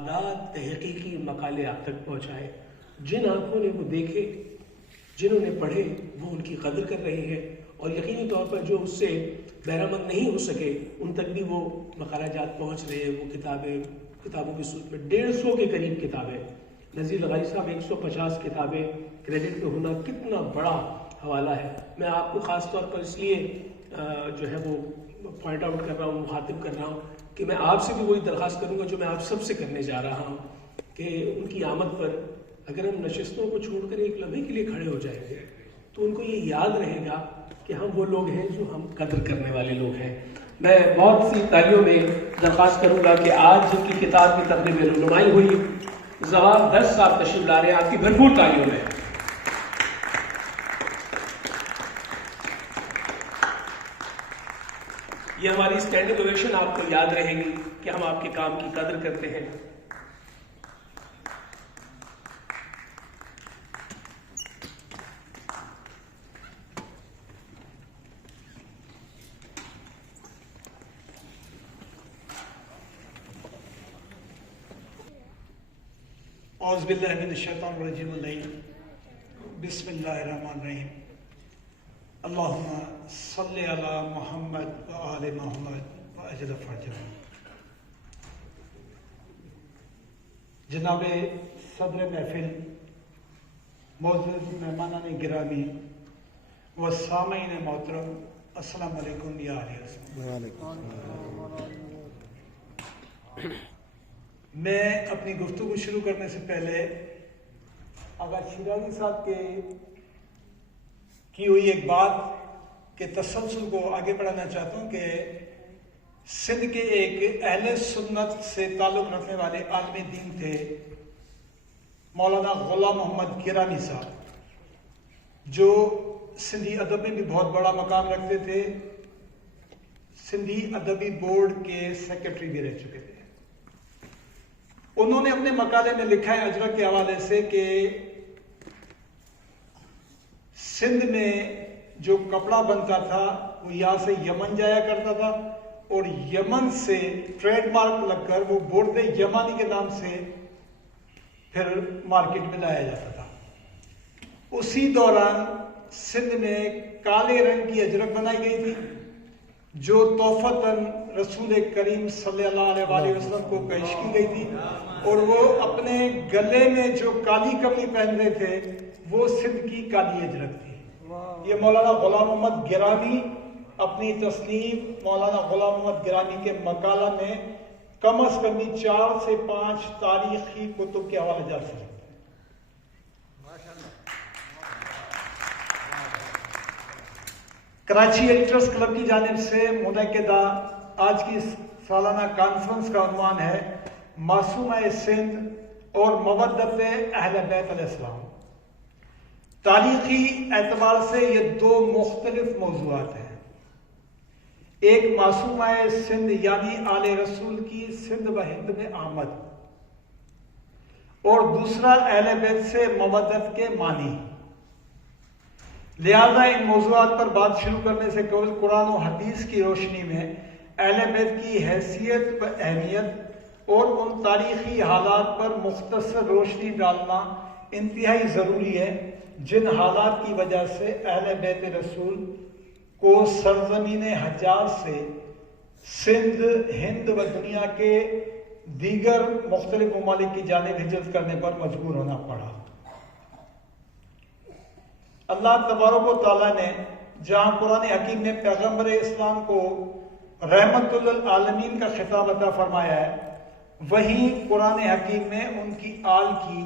مفادات تحقیقی مقالے آپ تک پہنچائے. جن آنکھوں نے وہ دیکھے، جنہوں نے پڑھے، وہ ان کی قدر کر رہے ہیں، اور یقینی طور پر جو اس سے بہرامند نہیں ہو سکے ان تک بھی وہ مقالہ جات پہنچ رہے ہیں. وہ کتابوں کی صورت میں 150 کے قریب کتابیں. نذیر لغاری صاحب 150 کتابیں کریڈٹ پہ ہونا کتنا بڑا حوالہ ہے. میں آپ کو خاص طور پر اس لیے جو ہے وہ پوائنٹ آؤٹ کر رہا ہوں، مخاطب کر رہا ہوں کہ میں آپ سے بھی وہی درخواست کروں گا جو میں آپ سب سے کرنے جا رہا ہوں کہ ان کی آمد پر اگر ہم نشستوں کو چھوڑ کر ایک لمحے کے لیے کھڑے ہو جائیں گے تو ان کو یہ یاد رہے گا کہ ہم وہ لوگ ہیں جو ہم قدر کرنے والے لوگ ہیں. میں بہت سی تالیوں میں درخواست کروں گا کہ آج جن کی کتاب کی تقریب رونمائی ہوئی، زوال 10 صاحب تشریف لا رہے ہیں، آپ کی بھرپور تالیوں میں. یہ ہماری اسٹینڈنگ اویشن آپ کو یاد رہے گی کہ ہم آپ کے کام کی قدر کرتے ہیں. اعوذ باللہ من الشیطان الرجیم بسم اللہ الرحمن الرحیم. اللہم صلی علی محمد و آل محمد و اجل فرجہ. جناب صدر محفل، معزز مہمانان گرامی و سامعین محترم، السلام علیکم یا اہل رسول. میں اپنی گفتگو شروع کرنے سے پہلے آغا شیرازی صاحب کی ہوئی ایک بات کے تسلسل کو آگے بڑھانا چاہتا ہوں کہ سندھ کے ایک اہل سنت سے تعلق رکھنے والے عالم دین تھے مولانا غلام محمد گیرانی صاحب، جو سندھی ادب میں بھی بہت بڑا مقام رکھتے تھے. سندھی ادبی بورڈ کے سیکرٹری بھی رہ چکے تھے. انہوں نے اپنے مقالے میں لکھا ہے اجرک کے حوالے سے کہ سندھ میں جو کپڑا بنتا تھا وہ یہاں سے یمن جایا کرتا تھا، اور یمن سے ٹریڈ مارک لگ کر وہ برد یمانی کے نام سے پھر مارکیٹ میں لایا جاتا تھا. اسی دوران سندھ میں کالے رنگ کی اجرک بنائی گئی تھی جو تحفتاً رسول کریم صلی اللہ علیہ وآلہ وسلم کو پیش کی گئی تھی، اور وہ اپنے گلے میں جو کالی کملی پہنتے تھے وہ سندھ کی کالی اجرک تھی. یہ مولانا غلام محمد گیرانی اپنی تصنیف مولانا غلام محمد گیرانی کے مقالہ میں کم از کم 4 سے 5 تاریخی کتب کے حوالے جات سے رکھتے ہیں. کراچی ایڈیٹرز کلب کی جانب سے منعقدہ آج کی سالانہ کانفرنس کا عنوان ہے معصومہ سندھ اور مودت اہل بیت علیہ السلام. تاریخی اعتبار سے یہ 2 مختلف موضوعات ہیں. ایک معصومہ سندھ یعنی آل رسول کی سندھ و ہند میں آمد، اور دوسرا اہل بیت سے مودت کے معنی. لہذا ان موضوعات پر بات شروع کرنے سے قبل قرآن و حدیث کی روشنی میں اہل بیت کی حیثیت و اہمیت اور ان تاریخی حالات پر مختصر روشنی ڈالنا انتہائی ضروری ہے جن حالات کی وجہ سے اہل بیت رسول کو سرزمین حجاز سے سندھ، ہند و دنیا کے دیگر مختلف ممالک کی جانب ہجرت کرنے پر مجبور ہونا پڑا. اللہ تبارک و تعالیٰ نے جہاں قرآن حکیم میں پیغمبر اسلام کو رحمت للعالمین کا خطاب عطا فرمایا ہے، وہیں قرآن حکیم میں ان کی آل کی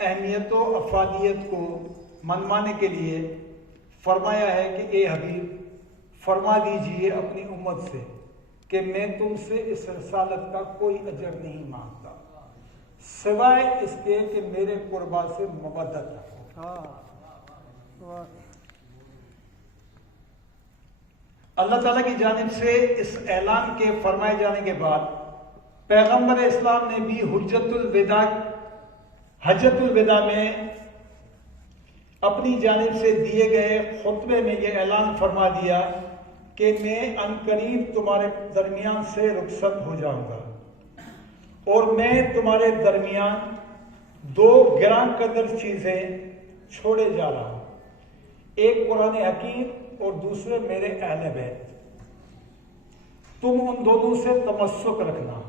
اہمیت و افادیت کو منوانے کے لیے فرمایا ہے کہ اے حبیب فرما دیجئے اپنی امت سے کہ میں تم سے اس رسالت کا کوئی اجر نہیں مانگتا سوائے اس کے کہ میرے قربا سے مودت رکھو. اللہ تعالیٰ کی جانب سے اس اعلان کے فرمائے جانے کے بعد پیغمبر اسلام نے بھی حجت الوداع میں اپنی جانب سے دیے گئے خطبے میں یہ اعلان فرما دیا کہ میں عنقریب تمہارے درمیان سے رخصت ہو جاؤں گا، اور میں تمہارے درمیان دو گراں قدر چیزیں چھوڑے جا رہا ہوں، ایک قرآن حکیم اور دوسرے میرے اہل بیت، تم ان دونوں سے تمسک رکھنا۔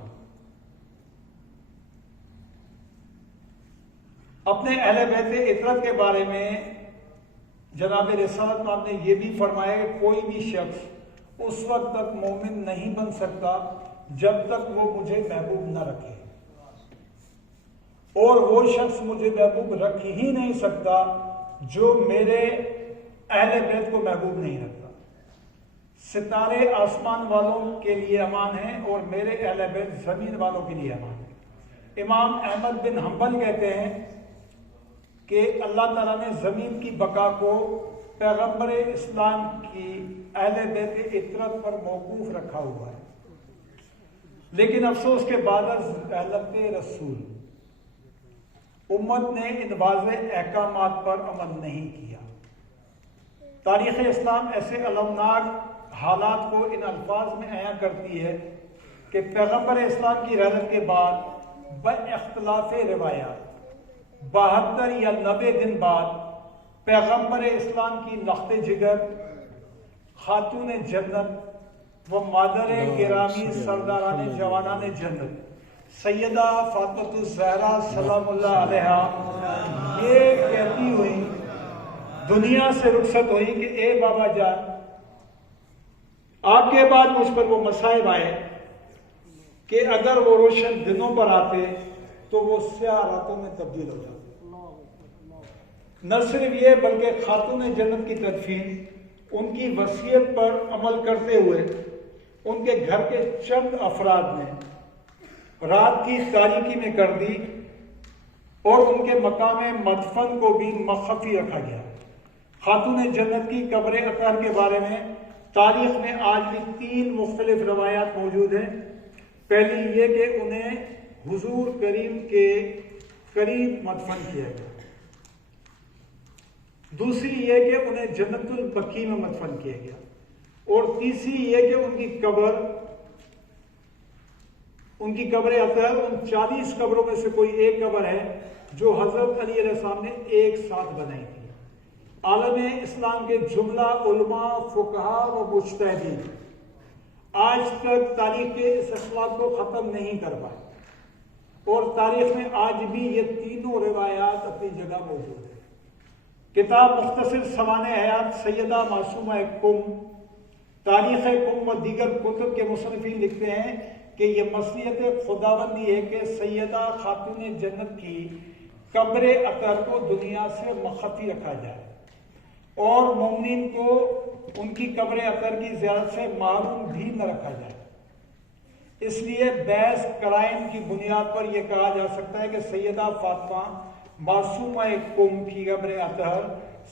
اپنے اہل بیت عطرت کے بارے میں جناب رسالت مآب نے یہ بھی فرمایا کہ کوئی بھی شخص اس وقت تک مومن نہیں بن سکتا جب تک وہ مجھے محبوب نہ رکھے، اور وہ شخص مجھے محبوب رکھ ہی نہیں سکتا جو میرے اہل بیت کو محبوب نہیں رکھتا۔ ستارے آسمان والوں کے لیے امان ہیں اور میرے اہل بیت زمین والوں کے لیے امان ہے۔ امام احمد بن حنبل کہتے ہیں کہ اللہ تعالیٰ نے زمین کی بقا کو پیغمبر اسلام کی اہل بیت عطرت پر موقوف رکھا ہوا ہے، لیکن افسوس کے بعد از رحلت رسول امت نے ان واضح احکامات پر عمل نہیں کیا۔ تاریخ اسلام ایسے المناک حالات کو ان الفاظ میں عیاں کرتی ہے کہ پیغمبر اسلام کی رحلت کے بعد باختلاف روایات 72 یا 90 دن بعد پیغمبر اسلام کی نقط جگر، خاتون جنت و مادر گرامی سرداران جوانان جنت سیدہ فاطمہ الزہرا سلام اللہ علیہا یہ کہتی ہوئی دنیا سے رخصت ہوئی کہ اے بابا جان، آپ کے بعد مجھ پر وہ مصائب آئے کہ اگر وہ روشن دنوں پر آتے تو وہ سیاہ راتوں میں تبدیل ہو جاتے۔ نہ صرف یہ بلکہ خاتون جنت کی تدفین ان کی وصیت پر عمل کرتے ہوئے ان کے گھر کے چند افراد نے رات کی تاریکی میں کر دی اور ان کے مقام مدفن کو بھی مخفی رکھا گیا۔ خاتون جنت کی قبر اطہر کے بارے میں تاریخ میں آج بھی 3 مختلف روایات موجود ہیں۔ پہلی یہ کہ انہیں حضور کریم کے قریب مدفن کیا گیا، دوسری یہ کہ انہیں جنت البقیع میں مدفن کیا گیا، اور تیسری یہ کہ ان کی قبر اطہر ان 40 قبروں میں سے کوئی ایک قبر ہے جو حضرت علی علیہ السلام نے ایک ساتھ بنائی تھی۔ عالم اسلام کے جملہ علماء، فقہا و مجتہدین آج تک تاریخ کے اس اختلاف کو ختم نہیں کر پائے، اور تاریخ میں آج بھی یہ تینوں روایات اپنی جگہ موجود ہیں۔ کتاب مختصر سوانح حیات سیدہ معصومہ کم، تاریخ کم و دیگر کتب کے مصنفین لکھتے ہیں کہ یہ مصلحت خداوندی ہے کہ سیدہ خاتون جنت کی قبر اطہر کو دنیا سے مخفی رکھا جائے اور مومنین کو ان کی قبر اطہر کی زیارت سے محروم بھی نہ رکھا جائے۔ اس لیے بعض قرائن کی بنیاد پر یہ کہا جا سکتا ہے کہ سیدہ فاطمہ معصومہ کم کی قبر اطہر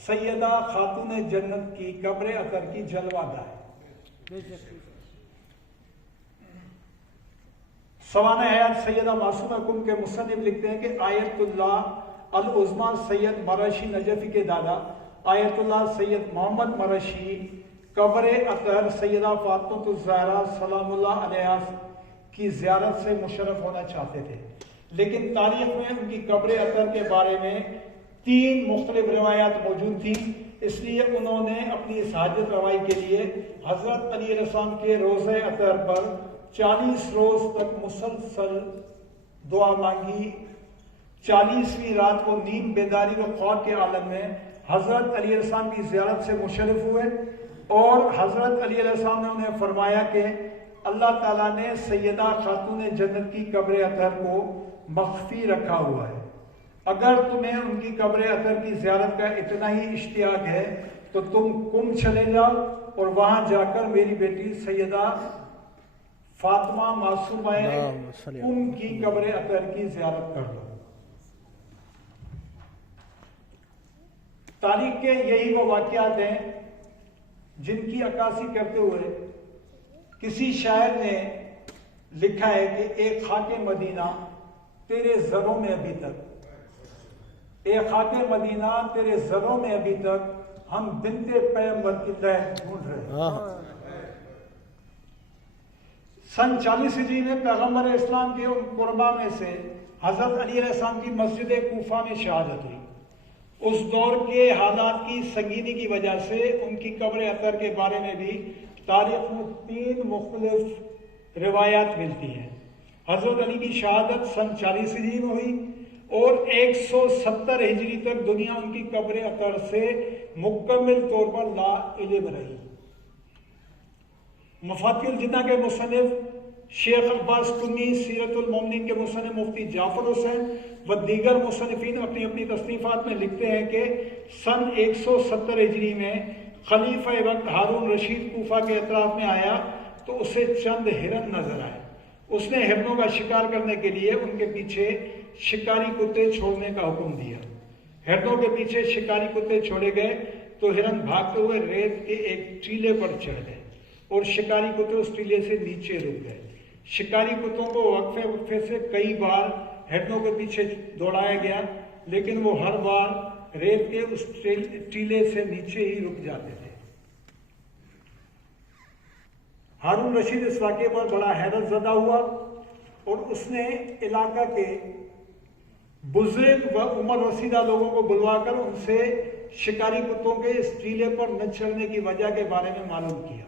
سیدہ خاتون جنت کی قبر اطہر کی جلوہ گاہ ہے۔ سوانح حیات سیدہ معصومہ کم کے مصنف لکھتے ہیں کہ آیت اللہ العظمیٰ سید مرشی نجفی کے دادا آیت اللہ سید محمد مرشی قبر اطہر سیدہ فاطمہ الزہرا سلام اللہ علیہا کی زیارت سے مشرف ہونا چاہتے تھے، لیکن تاریخ میں ان کی قبر اطہر کے بارے میں 3 مختلف روایات موجود تھیں، اس لیے انہوں نے اپنی اس حاجت روائی کے لیے حضرت علی علیہ السلام کے روضہ اطہر پر 40 روز تک مسلسل دعا مانگی۔ 40ویں رات کو نیم بیداری و خواب کے عالم میں حضرت علی علیہ السلام کی زیارت سے مشرف ہوئے، اور حضرت علی علیہ السلام نے انہیں فرمایا کہ اللہ تعالیٰ نے سیدہ خاتون جنت کی قبر اطہر کو مخفی رکھا ہوا ہے، اگر تمہیں ان کی قبر اطہر کی زیارت کا اتنا ہی اشتیاق ہے تو تم کم چلے جاؤ اور وہاں جا کر میری بیٹی سیدہ فاطمہ معصومہ کم کی قبر اطہر کی زیارت کر لو۔ تاریخ کے یہی وہ واقعات ہیں جن کی عکاسی کرتے ہوئے کسی شاعر نے لکھا ہے کہ ایک خاک مدینہ تیرے زروں میں ابھی تک، اے خاک مدینہ تیرے زروں میں ابھی تک ہم بنت پیغمبر کی لہر ڈھونڈ رہے ہیں۔ سن 40 ہجری میں پیغمبر اسلام کے ان قربا میں سے حضرت علی علیہ السلام کی مسجد کوفہ میں شہادت ہوئی۔ اس دور کے حالات کی سنگینی کی وجہ سے ان کی قبر اطہر کے بارے میں بھی تاریخ میں 3 مختلف روایات ملتی ہیں۔ حضرت علی کی شہادت سن 40 ہجری میں ہوئی اور 170 ہجری تک دنیا ان کی قبر اطہر سے مکمل طور پر لا علم رہی۔ مفاتیح الجنہ کے مصنف شیخ عباس کنی، سیرت المومنین کے مصنف مفتی جعفر حسین و دیگر مصنفین اپنی اپنی تصنیفات میں لکھتے ہیں کہ سن 170 ہجری میں خلیفہ وقت ہارون رشید کوفہ کے اطراف میں آیا تو اسے چند ہرن نظر آئے۔ اس نے ہرنوں کا شکار کرنے کے لیے ان کے پیچھے شکاری کتے چھوڑنے کا حکم دیا۔ ہرنوں کے پیچھے شکاری کتے چھوڑے گئے تو ہرن بھاگتے ہوئے ریت کے ایک ٹیلے پر چڑھ گئے اور شکاری کتے اس ٹیلے سے نیچے رک گئے۔ شکاری کتوں کو وقفے وقفے سے کئی بار ہرنوں کے پیچھے دوڑایا گیا، لیکن وہ ہر بار ریت کے اس ٹیلے سے نیچے ہی رک جاتے تھے۔ ہارون رشید اس واقعے پر بڑا حیرت زدہ ہوا اور اس نے علاقہ کے بزرگ و عمر رسیدہ لوگوں کو بلوا کر ان سے شکاری کتوں کے اس ٹیلے پر نہ چڑھنے کی وجہ کے بارے میں معلوم کیا۔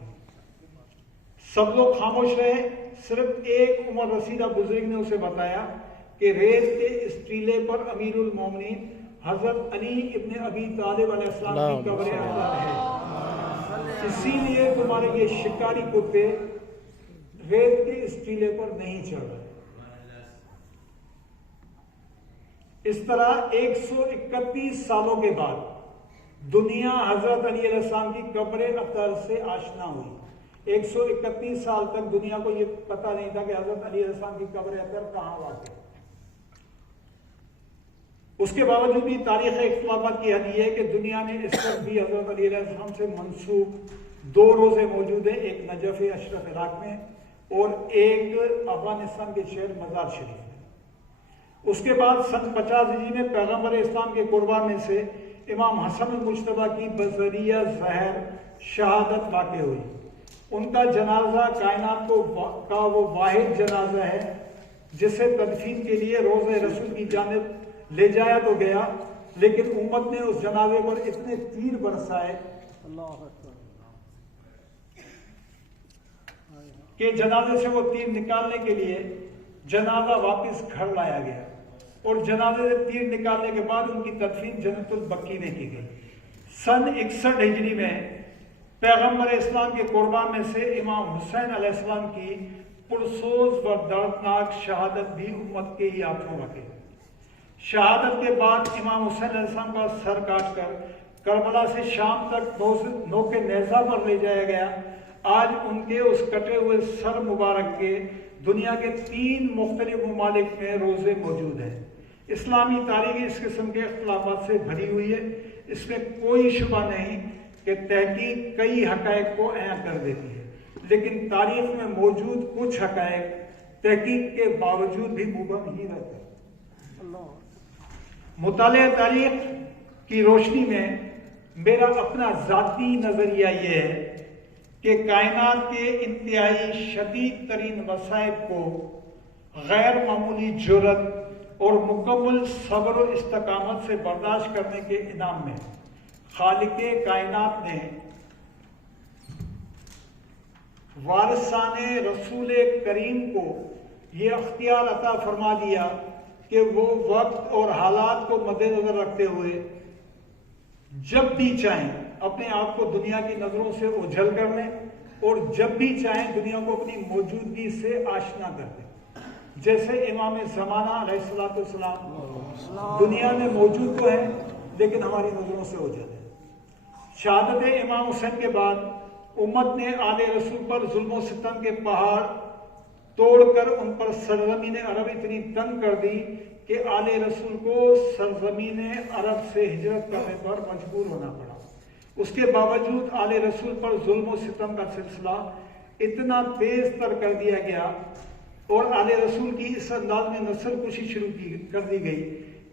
سب لوگ خاموش رہے، صرف ایک عمر رسیدہ بزرگ نے اسے بتایا کہ ریت کے اس ٹیلے پر امیر المومنین حضرت علی ابن ابی طالب علیہ السلام کی قبر اطہر ہے، اسی لیے تمہارے یہ شکاری کتے ریت کے اس ٹیلے پر نہیں چڑھ رہے۔ اس طرح 131 سالوں کے بعد دنیا حضرت علی علیہ السلام کی قبر اطہر سے آشنا ہوئی۔ 131 سال تک دنیا کو یہ پتہ نہیں تھا کہ حضرت علی علیہ السلام کی قبر اطہر کہاں واقع ہے۔ اس کے باوجود بھی تاریخ اختلافات کی حد یہ ہے کہ دنیا میں اس وقت بھی حضرت علی علیہ السلام سے منسوب 2 روزے موجود ہیں، ایک نجف اشرف عراق میں اور ایک افغانستان کے شہر مزار شریف میں۔ اس کے بعد سن 50 ہجری میں پیغمبر اسلام کے قربا میں سے امام حسن المجتبیٰ کی بذریعہ زہر شہادت واقع ہوئی۔ ان کا جنازہ کائنات کا وہ واحد جنازہ ہے جسے تدفین کے لیے روضہ رسول کی جانب لے جایا تو گیا، لیکن امت نے اس جنازے پر اتنے تیر برسائے کہ جنازے سے وہ تیر نکالنے کے لیے جنازہ واپس گھر لایا گیا اور جنازے سے تیر نکالنے کے بعد ان کی تدفین جنت البقیع میں کی گئی۔ سن 61 ہجری میں پیغمبر اسلام کے قربان میں سے امام حسین علیہ السلام کی پرسوز و دردناک شہادت بھی امت کے ہی ہاتھوں رکھے۔ شہادت کے بعد امام حسین علیہ السلام کا سر کاٹ کر کربلا سے شام تک نوک نیزہ پر لے جایا گیا۔ آج ان کے اس کٹے ہوئے سر مبارک کے دنیا کے 3 مختلف ممالک میں روزے موجود ہیں۔ اسلامی تاریخ اس قسم کے اختلافات سے بھری ہوئی ہے۔ اس میں کوئی شبہ نہیں کہ تحقیق کئی حقائق کو عیاں کر دیتی ہے، لیکن تاریخ میں موجود کچھ حقائق تحقیق کے باوجود بھی مبہم ہی رہتے ہیں۔ مطالعہ تاریخ کی روشنی میں میرا اپنا ذاتی نظریہ یہ ہے کہ کائنات کے انتہائی شدید ترین مصائب کو غیر معمولی جرأت اور مکمل صبر و استقامت سے برداشت کرنے کے انعام میں خالق کائنات نے وارثان رسول کریم کو یہ اختیار عطا فرما دیا کہ وہ وقت اور حالات کو مد نظر رکھتے ہوئے جب بھی چاہیں اپنے آپ کو دنیا کی نظروں سے اوجھل کر لیں اور جب بھی چاہیں دنیا کو اپنی موجودگی سے آشنا کر دیں۔ جیسے امام زمانہ علیہ السلام دنیا میں موجود تو ہیں لیکن ہماری نظروں سے اوجھل ہیں۔ شہادت امام حسین کے بعد امت نے آل رسول پر ظلم و ستم کے پہاڑ توڑ کر ان پر سرزمین عرب اتنی تنگ کر دی کہ آل رسول کو سرزمین عرب سے ہجرت کرنے پر مجبور ہونا پڑا۔ اس کے باوجود آل رسول پر ظلم و ستم کا سلسلہ اتنا تیز تر کر دیا گیا اور آل رسول کی اس انداز میں نسل کشی شروع کر دی گئی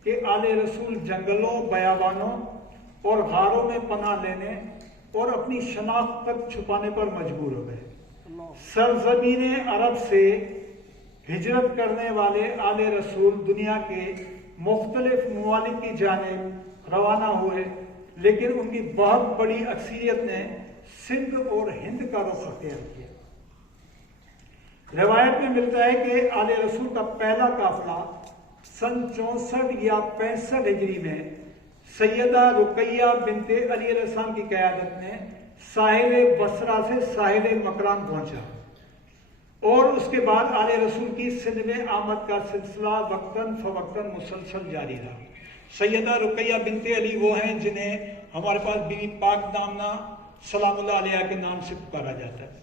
کہ آل رسول جنگلوں، بیابانوں اور غاروں میں پناہ لینے اور اپنی شناخت تک چھپانے پر مجبور ہو گئے۔ سرزمین عرب سے ہجرت کرنے والے آل رسول دنیا کے مختلف ممالک کی جانب روانہ ہوئے، لیکن ان کی بہت بڑی اکثریت نے سندھ اور ہند کا رخ اختیار کیا۔ روایت میں ملتا ہے کہ آل رسول کا پہلا قافلہ سن 64 یا 65 ہجری میں سیدہ رقیہ بنت علی علیہ السلام کی قیادت میں ساحل بصرہ سے ساحل مکران پہنچا، اور اس کے بعد آل رسول کی سندھ میں آمد کا سلسلہ وقتاً فوقتاً مسلسل جاری رہا۔ سیدہ رقیہ بنت علی وہ ہیں جنہیں ہمارے پاس بی بی پاک دامنہ سلام اللہ علیہ کے نام سے پکارا جاتا ہے۔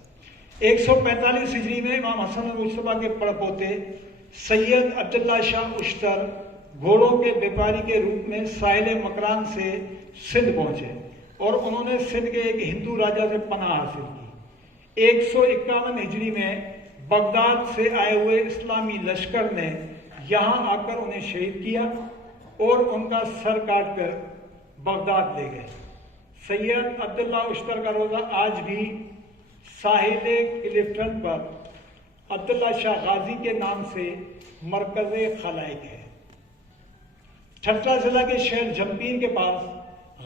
145 ہجری میں امام حسن المجتبیٰ کے پڑپوتے سید عبداللہ شاہ اشتر گھوڑوں کے بیپاری کے روپ میں ساحل مکران سے سندھ پہنچے، اور انہوں نے سندھ کے ایک ہندو راجا سے پناہ حاصل کی۔ 151 ہجری میں بغداد سے آئے ہوئے اسلامی لشکر نے یہاں آ کر انہیں شہید کیا اور ان کا سر کاٹ کر بغداد لے گئے۔ سید عبداللہ اشتر کا روزہ آج بھی ساحل کلفٹن پر عبداللہ شاہ غازی کے نام سے مرکز خلائق ہے۔ ٹھٹہ ضلع کے شہر جمپیر کے پاس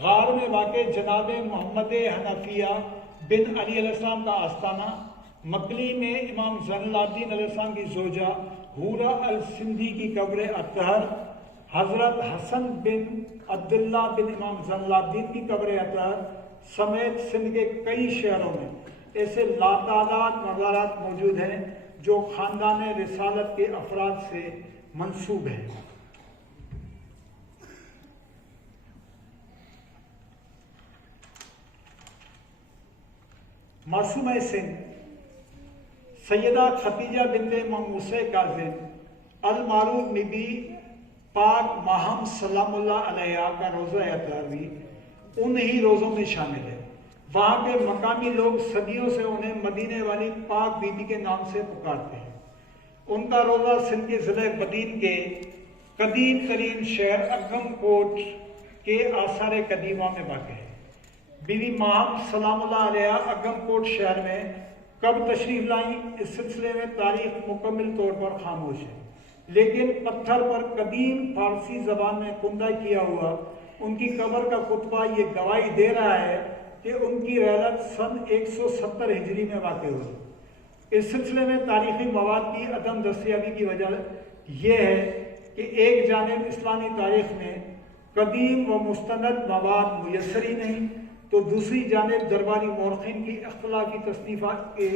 غار میں واقع جناب محمد حنفیہ بن علی علیہ السلام کا آستانہ، مکلی میں امام زین العابدین علیہ السلام کی زوجہ حورہ السندھی کی قبر اطہر، حضرت حسن بن عبداللہ بن امام زین العابدین کی قبر اطہر سمیت سندھ کے کئی شہروں میں ایسے لاتعداد مزارات موجود ہیں جو خاندان رسالت کے افراد سے منسوب ہیں۔ معصومہ سندھ سیدہ ختیجہ بنت امام موسیٰ کاظم المعروف بی بی پاک ماہم سلام اللہ علیہ کا روزہ اطہر بھی انہی روزوں میں شامل ہے۔ وہاں کے مقامی لوگ صدیوں سے انہیں مدینے والی پاک بی بی کے نام سے پکارتے ہیں۔ ان کا روزہ سندھ کے ضلع بدین کے قدیم ترین شہر اگم کوٹ کے آثار قدیمہ میں واقع ہے۔ بی بی ماہم سلام اللہ علیہ اگم کوٹ شہر میں کب تشریف لائیں، اس سلسلے میں تاریخ مکمل طور پر خاموش ہے، لیکن پتھر پر قدیم فارسی زبان میں کندہ کیا ہوا ان کی قبر کا خطبہ یہ گواہی دے رہا ہے کہ ان کی رحلت سن 170 ہجری میں واقع ہوئی۔ اس سلسلے میں تاریخی مواد کی عدم دستیابی کی وجہ یہ ہے کہ ایک جانب اسلامی تاریخ میں قدیم و مستند مواد میسر ہی نہیں، تو دوسری جانب درباری مورخین کی اختلافی تصنیفات کے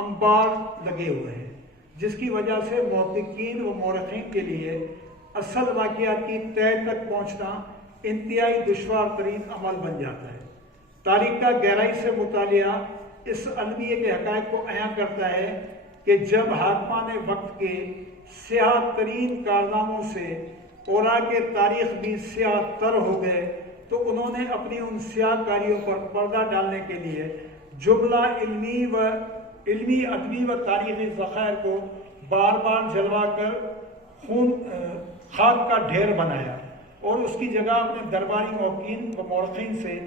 انبار لگے ہوئے ہیں، جس کی وجہ سے محققین و مورخین کے لیے اصل واقعات کی تہہ تک پہنچنا انتہائی دشوار ترین عمل بن جاتا ہے۔ تاریخ کا گہرائی سے مطالعہ اس المیہ کے حقائق کو عیاں کرتا ہے کہ جب حاکمان وقت کے سیاہ ترین کارناموں سے اوراق تاریخ بھی سیاہ تر ہو گئے، تو انہوں نے اپنی ان سیاہ کاریوں پر پردہ ڈالنے کے لیے جملہ علمی ادبی و تاریخی ذخائر کو بار بار جلوا کر خاک کا ڈھیر بنایا، اور اس کی جگہ اپنے درباری موقعین و مورخین سے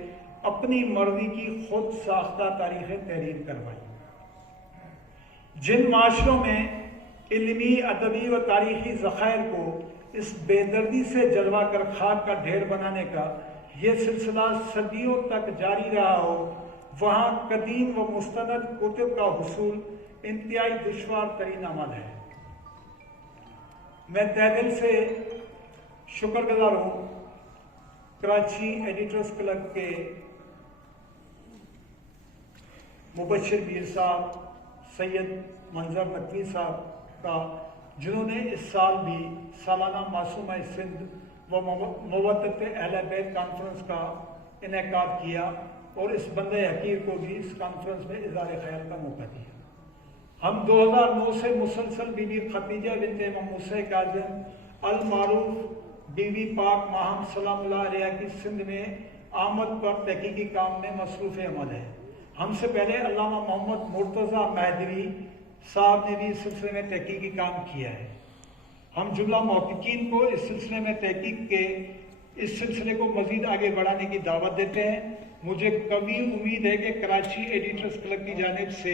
اپنی مرضی کی خود ساختہ تاریخیں تحریر کروائی۔ جن معاشروں میں علمی ادبی و تاریخی ذخائر کو اس بے دردی سے جلوا کر خاک کا ڈھیر بنانے کا یہ سلسلہ صدیوں تک جاری رہا ہو، وہاں قدیم و مستند کتب کا حصول انتہائی دشوار ترین عمل ہے۔ میں تہ دل سے شکر گزار ہوں کراچی ایڈیٹرز کلب کے مبشر میر صاحب، سید منظر نقوی صاحب کا، جنہوں نے اس سال بھی سالانہ معصومہ سندھ و مودت اہل بیت کانفرنس کا انعقاد کیا، اور اس بندہ حقیر کو بھی اس کانفرنس میں اظہار خیال کا موقع دیا۔ ہم 2009 سے مسلسل بی بی ختیجہ بنت امام موسیٰ کاظم المعروف بی بی پاک ماہم سلام اللہ علیہ کی سندھ میں آمد پر تحقیقی کام میں مصروف عمل ہے۔ ہم سے پہلے علامہ محمد مرتضیٰ مہدوی صاحب نے بھی اس سلسلے میں تحقیقی کام کیا ہے۔ ہم جملہ محققین کو اس سلسلے میں تحقیق کے اس سلسلے کو مزید آگے بڑھانے کی دعوت دیتے ہیں۔ مجھے قوی امید ہے کہ کراچی ایڈیٹرز کلب کی جانب سے